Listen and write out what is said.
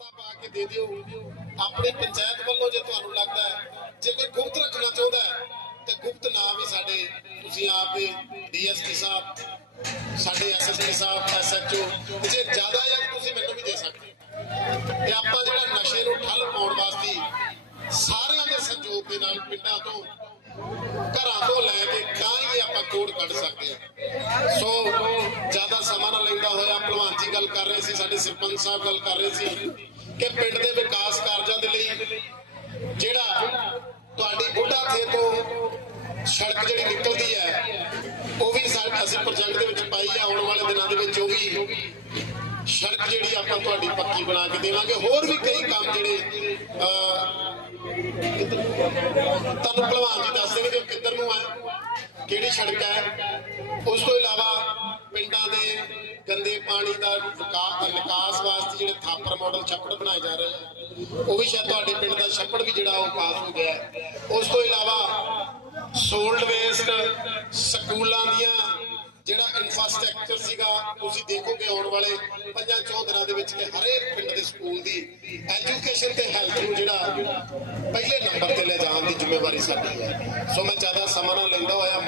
ਰਸਤਾ ਪਾ ਕੇ ਦੇ ਦਿਓ ਆਪਣੀ ਪੰਚਾਇਤ ਵੱਲੋਂ ਜੇ ਤੁਹਾਨੂੰ ਲੱਗਦਾ ਹੈ, ਜੇ ਕੋਈ ਗੁਪਤ ਰੱਖਣਾ ਚਾਹੁੰਦਾ ਹੈ, ਤੇ ਗੁਪਤ ਨਾਮ ਵੀ ਸਾਡੇ, ਤੁਸੀਂ ਆਪ ਦੇ ਡੀਐਸਪੀ ਸਾਹਿਬ, ਸਾਡੇ ਐਸਐਸਪੀ ਸਾਹਿਬ ਐਸਐਚਓ ਜੇ ਜ਼ਿਆਦਾ ਹੈ ਤੁਸੀਂ ਮੈਨੂੰ ਵੀ ਦੇ ਸਕਦੇ ਹੋ। ਤੇ ਆਪਾਂ ਜਿਹੜਾ ਨਸ਼ੇ ਨੂੰ ਠੱਲ ਪਾਉਣ ਵਾਸਤੇ ਸਾਰਿਆਂ ਦੇ ਸਹਿਯੋਗ ਦੇ ਨਾਲ ਪਿੰਡਾਂ ਤੋਂ, ਘਰਾਂ ਤੋਂ ਲੈ ਕੇ ਤਾਂ ਹੀ ਆਪਾਂ ਕੋਡ ਕੱਢ ਸਕਦੇ ਹਾਂ। ਸੋ ਰਹੇ ਸੀ ਸਾਡੇ ਸਰਪੰਚ ਸਾਹਿਬ ਗੱਲ ਕਰ ਰਹੇ ਸੀ ਕਿ ਪਿੰਡ ਦੇ ਵਿਕਾਸ ਕਾਰਜਾਂ ਦੇ ਲਈ ਜਿਹੜਾ ਤੁਹਾਡੀ ਬੁੱਢਾ ਥੇ ਤੋਂ ਸੜਕ ਜਿਹੜੀ ਨਿਕਲਦੀ ਹੈ ਉਹ ਵੀ ਅਸੀਂ ਪ੍ਰੋਜੈਕਟ ਦੇ ਵਿੱਚ ਪਾਈ ਆ ਆਉਣ ਵਾਲੇ ਦਿਨਾਂ ਦੇ ਵਿੱਚ ਉਹ ਵੀ ਸੜਕ ਜਿਹੜੀ ਆਪਾਂ ਤੁਹਾਡੀ ਪੱਕੀ ਬਣਾ ਕੇ ਦੇਵਾਂਗੇ। ਹੋਰ ਵੀ ਕਈ ਕੰਮ ਜਿਹੜੇ ਅਹ, ਤੁਹਾਨੂੰ ਭਲਵਾਨ ਜੀ ਦੱਸ ਦੇਣਗੇ ਕਿੱਧਰ ਨੂੰ ਹੈ ਕਿਹੜੀ ਸੜਕ ਹੈ ਉਸ ਤੋਂ ਪਾਣੀ ਦਾ ਵਿਕਾ- ਵਾਸਤੇ ਜਿਹੜੇ ਥਾਪਰ ਮਾਡਲ ਛੱਪੜ ਬਣਾਏ ਜਾ ਰਹੇ ਆ, ਉਹ ਵੀ ਸ਼ਾਇਦ ਤੁਹਾਡੇ ਪਿੰਡ ਦਾ ਛੱਪੜ ਵੀ ਜਿਹੜਾ ਉਹ ਪਾਸ ਹੋ ਗਿਆ ਉਸ ਤੋਂ ਇਲਾਵਾ ਸੋਲਡ ਵੇਸਟ ਸਕੂਲਾਂ ਦੀਆਂ ਜਿਹੜਾ ਇਨਫਰਾਸਟ੍ਰਕਚਰ ਸੀਗਾ, ਤੁਸੀਂ ਦੇਖੋਗੇ ਆਉਣ ਵਾਲੇ ਪੰਜਾਂ ਚੌਂ ਦਿਨਾਂ ਦੇ ਵਿੱਚ ਕਿ ਹਰੇਕ ਪਿੰਡ ਦੇ ਸਕੂਲ ਦੀ ਐਜੂਕੇਸ਼ਨ ਤੇ ਹੈਲਥ ਨੂੰ ਜਿਹੜਾ ਪਹਿਲੇ ਨੰਬਰ ਤੇ ਲੈ ਜਾਣ ਦੀ ਜ਼ਿੰਮੇਵਾਰੀ ਸਾਡੀ ਹੈ। ਸੋ ਮੈਂ ਜ਼ਿਆਦਾ ਸਮਾਂ ਨਾ ਲੈਂਦਾ ਹੋਇਆ